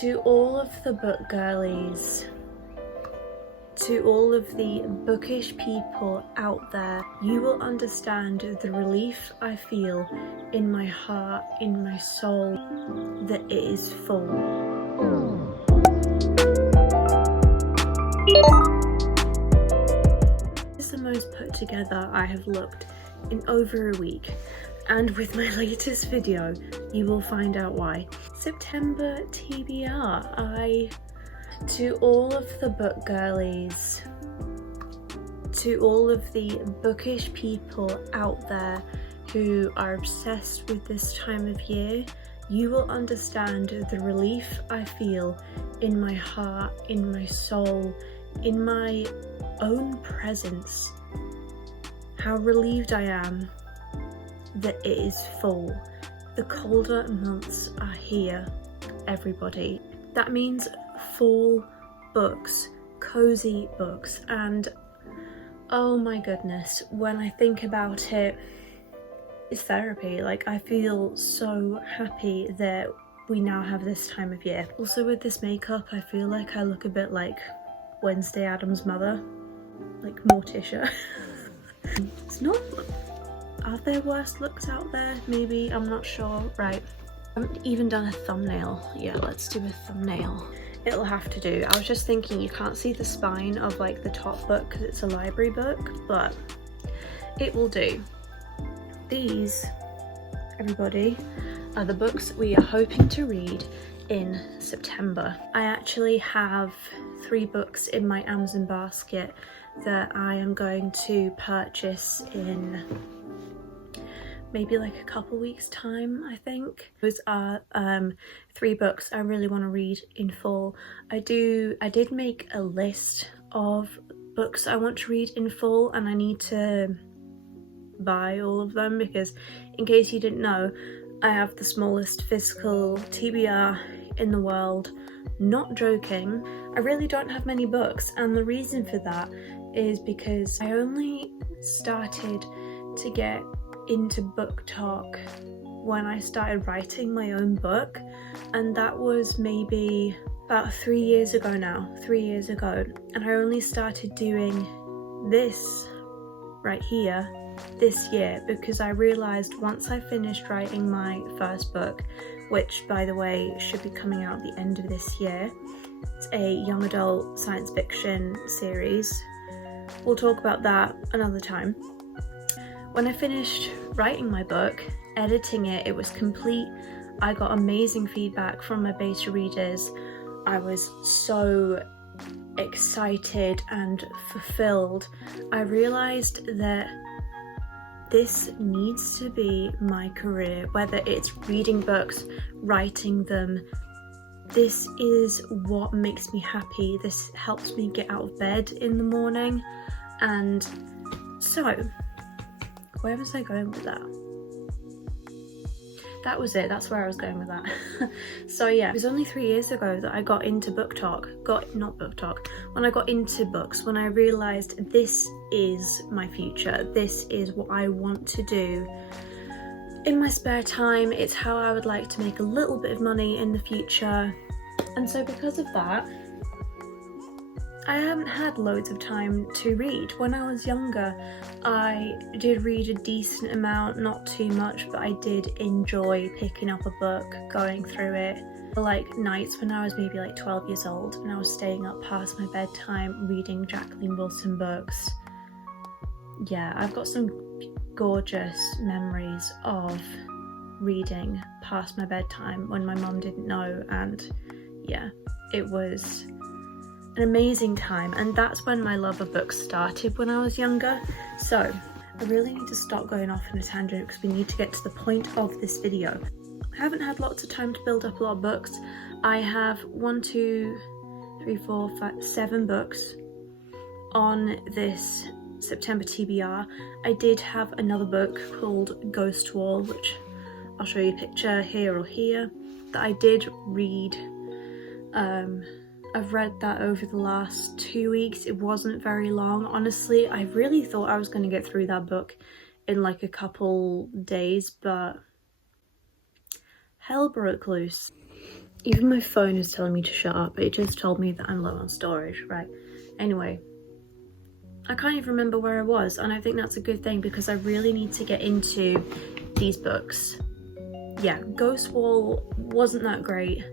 To all of the book girlies, to all of the bookish people out there, you will understand the relief I feel in my heart, in my soul, that it is full. This is the most put together I have looked in over a week, and with my latest video you will find out why. September TBR. To all of the book girlies, to all of the bookish people out there who are obsessed with this time of year, you will understand the relief I feel in my heart, in my soul, in my own presence. How relieved I am that it is full. The colder months are here, everybody. That means fall books, cozy books, and oh my goodness, when I think about it, it's therapy. Like, I feel so happy that we now have this time of year. Also with this makeup, I feel like I look a bit like Wednesday Addams' mother, like Morticia. It's not, are there worse looks out there? Maybe, I'm not sure. Right, I haven't even done a thumbnail. Yeah, let's do a thumbnail. It'll have to do. I was just thinking you can't see the spine of like the top book because it's a library book, but it will do. These, everybody, are the books we are hoping to read in September. I actually have 3 books in my Amazon basket that I am going to purchase in maybe like a couple weeks time, I think. Those are 3 books I really want to read in full. I did make a list of books I want to read in full, and I need to buy all of them because, in case you didn't know, I have the smallest physical TBR in the world. Not joking. I really don't have many books, and the reason for that is because I only started to get into book talk when I started writing my own book, and that was maybe about 3 years ago now, 3 years ago, and I only started doing this right here this year because I realised once I finished writing my first book, which by the way should be coming out at the end of this year, it's a young adult science fiction series. We'll talk about that another time. When I finished writing my book, editing it, it was complete. I got amazing feedback from my beta readers. I was so excited and fulfilled. I realised that this needs to be my career, whether it's reading books, writing them. This is what makes me happy. This helps me get out of bed in the morning. And so, where was I going with that? That was it, that's where I was going with that. So yeah, it was only 3 years ago that I got into book talk. When I got into books, when I realised this is my future, this is what I want to do in my spare time, it's how I would like to make a little bit of money in the future. And so because of that, I haven't had loads of time to read. When I was younger, I did read a decent amount, not too much, but I did enjoy picking up a book, going through it. Like nights when I was maybe like 12 years old and I was staying up past my bedtime reading Jacqueline Wilson books. Yeah, I've got some gorgeous memories of reading past my bedtime when my mum didn't know, and yeah, it was an amazing time, and that's when my love of books started when I was younger. So I really need to stop going off on a tangent because we need to get to the point of this video. I haven't had lots of time to build up a lot of books. I have 1, 2, 3, 4, 5, 7 books on this September TBR. I did have another book called Ghost Wall, which I'll show you a picture here or here, that I did read. I've read that over the last 2 weeks. It wasn't very long. Honestly, I really thought I was going to get through that book in like a couple days, but hell broke loose. Even my phone is telling me to shut up. It just told me that I'm low on storage, right? Anyway, I can't even remember where I was, and I think that's a good thing because I really need to get into these books. Yeah, Ghost Wall wasn't that great.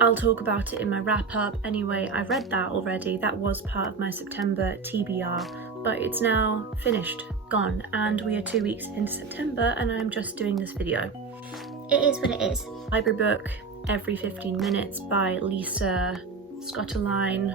I'll talk about it in my wrap up. Anyway, I read that already. That was part of my September TBR, but it's now finished, gone, and we are 2 weeks into September and I'm just doing this video. It is what it is. Library book, Every 15 Minutes by Lisa Scottoline.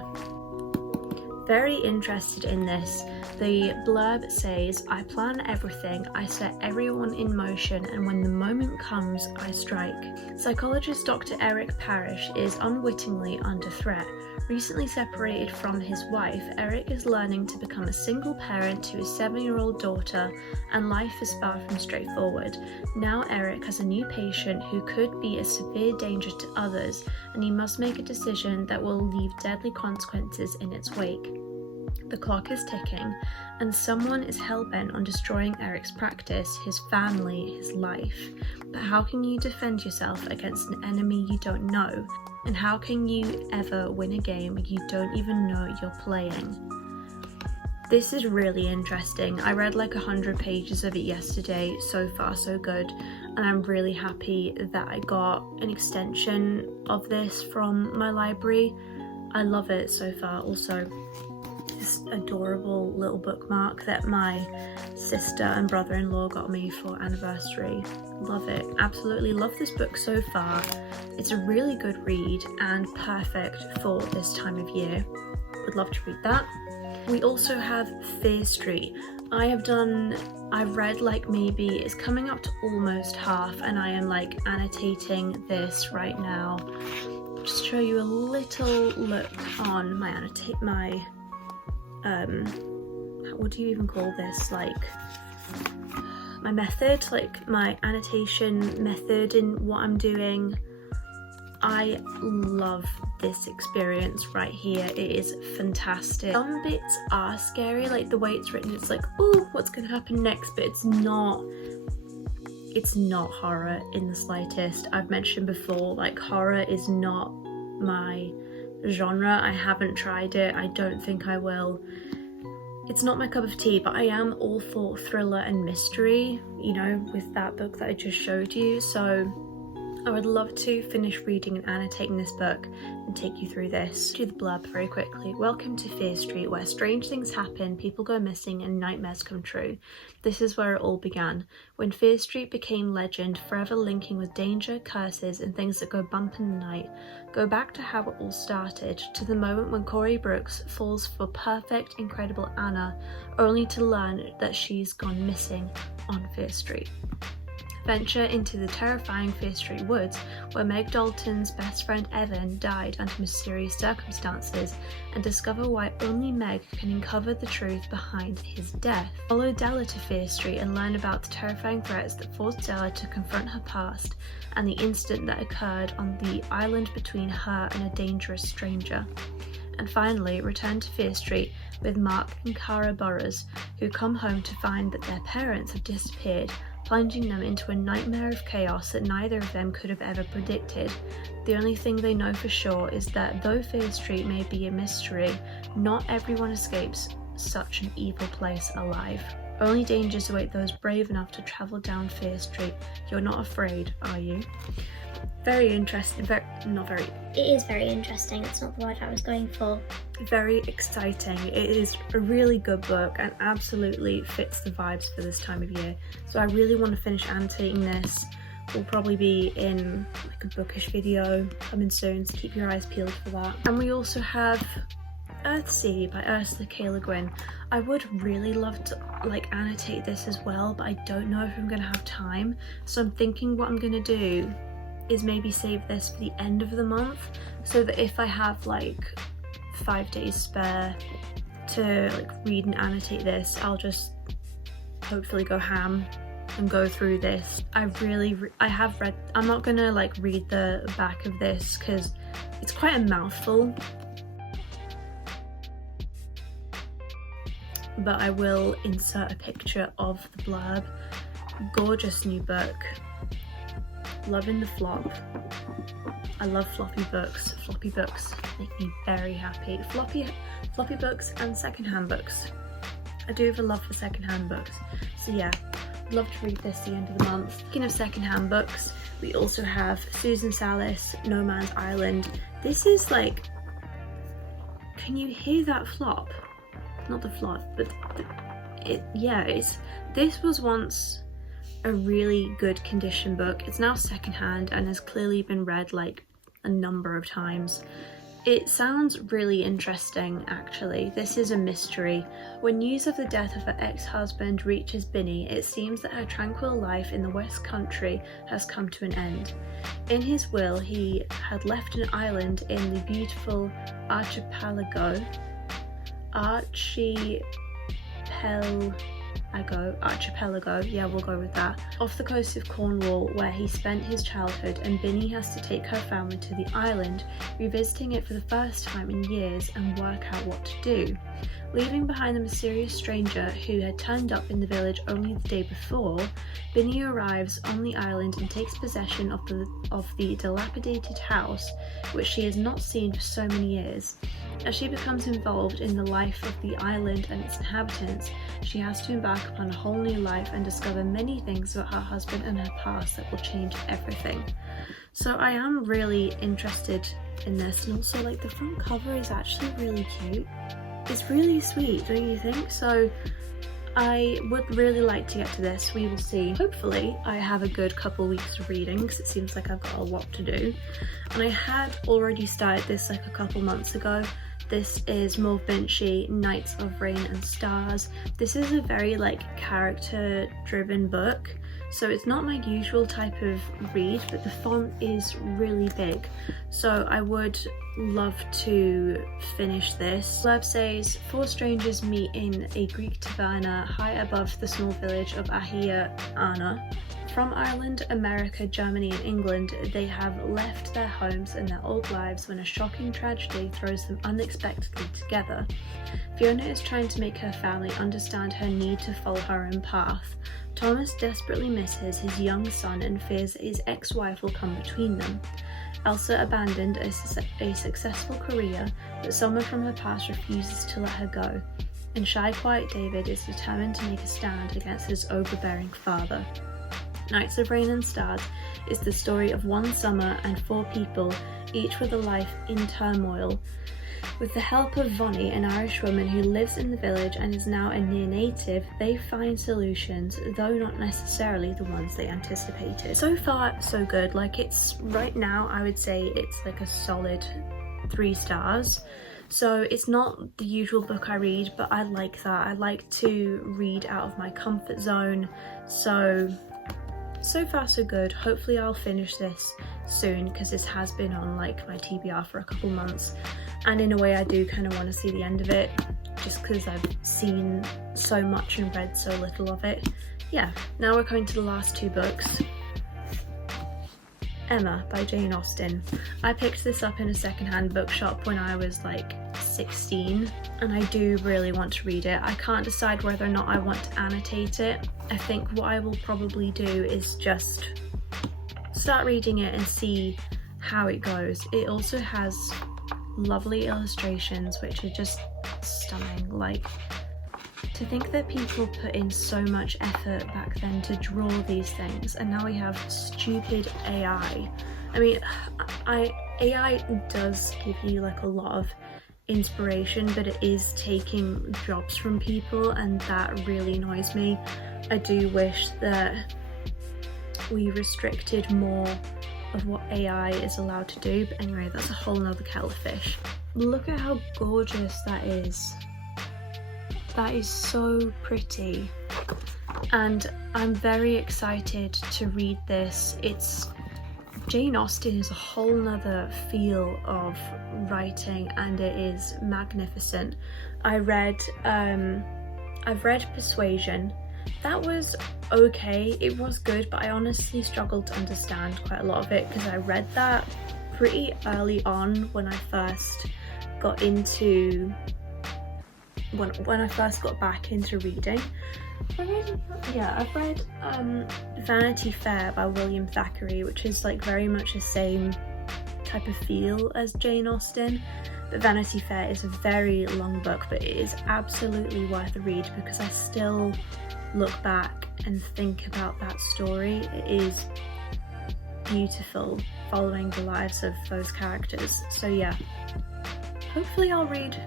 Very interested in this. The blurb says, I plan everything, I set everyone in motion, and when the moment comes, I strike. Psychologist Dr. Eric Parrish is unwittingly under threat. Recently separated from his wife, Eric is learning to become a single parent to his 7-year-old daughter, and life is far from straightforward. Now Eric has a new patient who could be a severe danger to others, and he must make a decision that will leave deadly consequences in its wake. The clock is ticking, and someone is hell-bent on destroying Eric's practice, his family, his life. But how can you defend yourself against an enemy you don't know? And how can you ever win a game you don't even know you're playing? This is really interesting. I read like 100 pages of it yesterday. So far so good, and I'm really happy that I got an extension of this from my library. I love it so far. Also, this adorable little bookmark that my sister and brother-in-law got me for anniversary. Love it. Absolutely love this book so far. It's a really good read and perfect for this time of year. Would love to read that. We also have Fear Street. I've read like maybe, it's coming up to almost half, and I am like annotating this right now. Just show you a little look on my what do you even call this, like my method, like my annotation method in what I'm doing. I love this experience right here. It is fantastic. Some bits are scary, like the way it's written, it's like, oh, what's gonna happen next? But it's not horror in the slightest. I've mentioned before, like horror is not my genre. I haven't tried it. I don't think I will. It's not my cup of tea, but I am all for thriller and mystery, you know, with that book that I just showed you. So I would love to finish reading and annotating this book and take you through this. Do the blurb very quickly. Welcome to Fear Street, where strange things happen, people go missing, and nightmares come true. This is where it all began, when Fear Street became legend, forever linking with danger, curses, and things that go bump in the night. Go back to how it all started, to the moment when Corey Brooks falls for perfect, incredible Anna, only to learn that she's gone missing on Fear Street. Venture into the terrifying Fear Street woods, where Meg Dalton's best friend Evan died under mysterious circumstances, and discover why only Meg can uncover the truth behind his death. Follow Della to Fear Street and learn about the terrifying threats that forced Della to confront her past, and the incident that occurred on the island between her and a dangerous stranger. And finally, return to Fear Street with Mark and Cara Burroughs, who come home to find that their parents have disappeared, plunging them into a nightmare of chaos that neither of them could have ever predicted. The only thing they know for sure is that though Fear Street may be a mystery, not everyone escapes such an evil place alive. Only dangers await those brave enough to travel down Fear Street. You're not afraid, are you? Very interesting, It is very interesting, it's not the word I was going for. Very exciting. It is a really good book and absolutely fits the vibes for this time of year. So I really want to finish annotating this. Will probably be in like a bookish video coming soon, so keep your eyes peeled for that. And we also have Earthsea by Ursula K. Le Guin. I would really love to like annotate this as well, but I don't know if I'm gonna have time. So I'm thinking what I'm gonna do is maybe save this for the end of the month, so that if I have like 5 days spare to like read and annotate this, I'll just hopefully go ham and go through this. I have read, I'm not gonna like read the back of this because it's quite a mouthful, but I will insert a picture of the blurb. Gorgeous new book. loving the flop. I love floppy books. Floppy books make me very happy. Floppy books and secondhand books. I do have a love for secondhand books. So yeah, I'd love to read this at the end of the month. Speaking of secondhand books, we also have Susan Salis, No Man's Island. This is like, can you hear that flop? Not the flop, but this was once a really good condition book. It's now secondhand and has clearly been read like a number of times. It sounds really interesting actually. This is a mystery. When news of the death of her ex-husband reaches Binny, it seems that her tranquil life in the West Country has come to an end. In his will, he had left an island in the beautiful archipelago, yeah, we'll go with that, off the coast of Cornwall, where he spent his childhood, and Binny has to take her family to the island, revisiting it for the first time in years and work out what to do. Leaving behind the mysterious stranger who had turned up in the village only the day before, Binny arrives on the island and takes possession of the dilapidated house, which she has not seen for so many years. As she becomes involved in the life of the island and its inhabitants, she has to embark upon a whole new life and discover many things about her husband and her past that will change everything. So I am really interested in this, and also like the front cover is actually really cute. It's really sweet, don't you think? So I would really like to get to this. We will see. Hopefully I have a good couple weeks of reading, because it seems like I've got a lot to do. And I had already started this like a couple months ago. This is Maud Binchy, Nights of Rain and Stars. This is a very like character driven book, so it's not my usual type of read, but the font is really big, so I would love to finish this. Blurb says, 4 strangers meet in a Greek taverna high above the small village of Ahia Anna. From Ireland, America, Germany and England, they have left their homes and their old lives when a shocking tragedy throws them unexpectedly together. Fiona is trying to make her family understand her need to follow her own path. Thomas desperately misses his young son and fears that his ex-wife will come between them. Elsa abandoned a successful career, but someone from her past refuses to let her go. And shy, quiet David is determined to make a stand against his overbearing father. Nights of Rain and Stars is the story of one summer and 4 people, each with a life in turmoil. With the help of Vonnie, an Irish woman who lives in the village and is now a near native, they find solutions, though not necessarily the ones they anticipated. So far, so good. Like, it's right now, I would say it's like a solid 3 stars. So it's not the usual book I read, but I like that. I like to read out of my comfort zone. So far so good. Hopefully I'll finish this soon, because this has been on like my TBR for a couple months, and in a way I do kind of want to see the end of it, just because I've seen so much and read so little of it. Yeah, now we're coming to the last 2 books. Emma by Jane Austen. I picked this up in a secondhand bookshop when I was like 16, and I do really want to read it. I can't decide whether or not I want to annotate it. I think what I will probably do is just start reading it and see how it goes. It also has lovely illustrations which are just stunning. Like, to think that people put in so much effort back then to draw these things, and now we have stupid AI. I mean, AI does give you like a lot of inspiration, but it is taking jobs from people, and that really annoys me. I do wish that we restricted more of what AI is allowed to do, but anyway, that's a whole nother kettle of fish. Look at how gorgeous that is. That is so pretty, and I'm very excited to read this. Jane Austen is a whole nother feel of writing, and it is magnificent. I've read Persuasion. That was okay, it was good, but I honestly struggled to understand quite a lot of it, because I read that pretty early on when I first got into when I first got back into reading. I've read Vanity Fair by William Thackeray, which is like very much the same type of feel as Jane Austen, but Vanity Fair is a very long book, but it is absolutely worth a read because I still look back and think about that story. It is beautiful, following the lives of those characters. So yeah, hopefully I'll read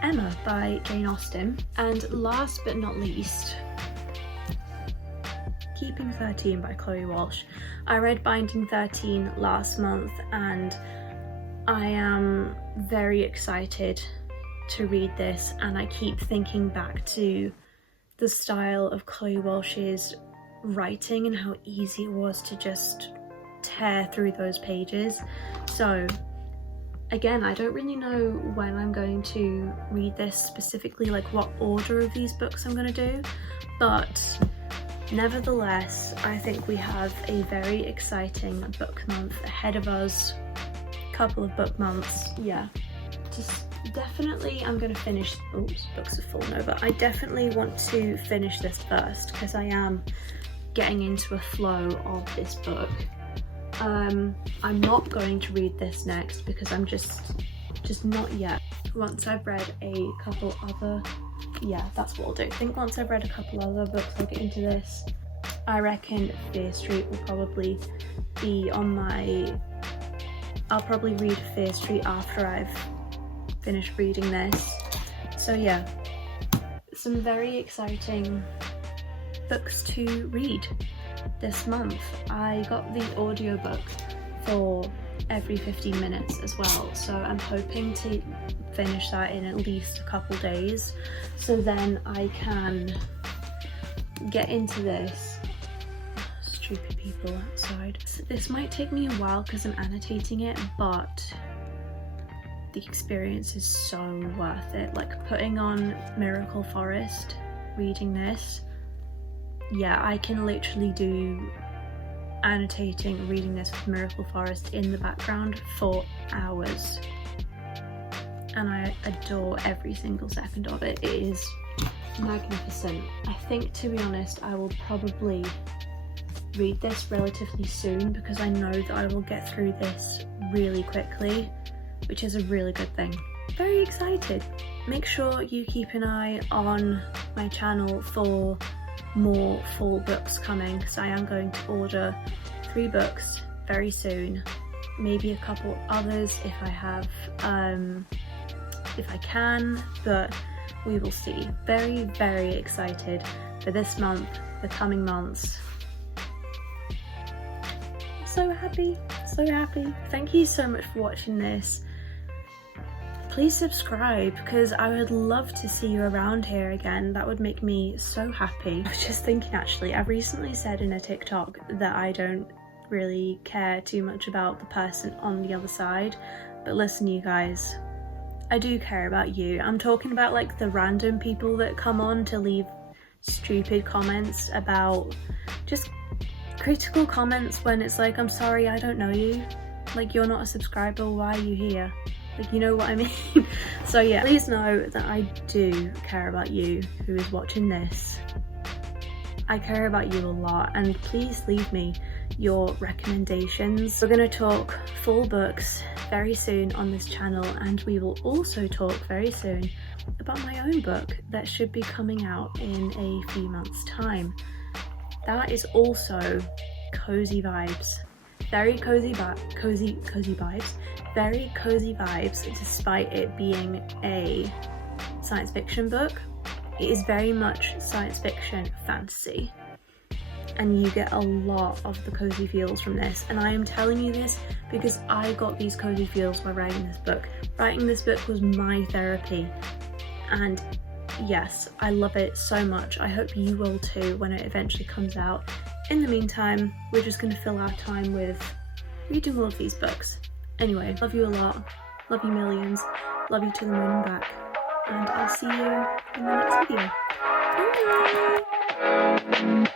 Emma by Jane Austen. And last but not least, Keeping 13 by Chloe Walsh. I read Binding 13 last month and I am very excited to read this, and I keep thinking back to the style of Chloe Walsh's writing and how easy it was to just tear through those pages. So again, I don't really know when I'm going to read this specifically, like what order of these books I'm going to do, but nevertheless, I think we have a very exciting book month ahead of us. Couple of book months, yeah. Just definitely, I'm going to finish, oops, books are full now, but I definitely want to finish this first because I am getting into a flow of this book. I'm not going to read this next because I'm just not yet. Once I've read a couple other, yeah, that's what I'll do. I think once I've read a couple other books, I'll get into this. I reckon Fear Street will probably be on my, I'll probably read Fear Street after I've finished reading this. So yeah, some very exciting books to read this month. I got the audiobook for every 15 minutes as well, so I'm hoping to finish that in at least a couple days, so then I can get into this. Stupid people outside. So this might take me a while because I'm annotating it, but the experience is so worth it. Like putting on Miracle Forest, reading this, yeah, I can literally do annotating, reading this with Miracle Forest in the background for hours, and I adore every single second of it. It is magnificent. I think, to be honest, I will probably read this relatively soon because I know that I will get through this really quickly, which is a really good thing. Very excited. Make sure you keep an eye on my channel for more fall books coming, because I am going to order 3 books very soon, maybe a couple others if I have, if I can, but we will see. Very, very excited for this month, the coming months. So happy, so happy. Thank you so much for watching this. Please subscribe because I would love to see you around here again. That would make me so happy. I was just thinking, actually, I recently said in a TikTok that I don't really care too much about the person on the other side, but listen, you guys, I do care about you. I'm talking about like the random people that come on to leave stupid comments about just critical comments when it's like, I'm sorry, I don't know you. Like, you're not a subscriber, why are you here? Like, you know what I mean? So yeah, please know that I do care about you who is watching this. I care about you a lot, and please leave me your recommendations. We're going to talk full books very soon on this channel, and we will also talk very soon about my own book that should be coming out in a few months' time. That is also cozy vibes. Very cozy vibes. Very cozy vibes, despite it being a science fiction book. It is very much science fiction fantasy, and you get a lot of the cozy feels from this, and I am telling you this because I got these cozy feels while writing this book. Writing this book was my therapy, and yes, I love it so much. I hope you will too when it eventually comes out. In the meantime, we're just going to fill our time with reading all of these books. Anyway, love you a lot, love you millions, love you to the moon and back, and I'll see you in the next video. Bye!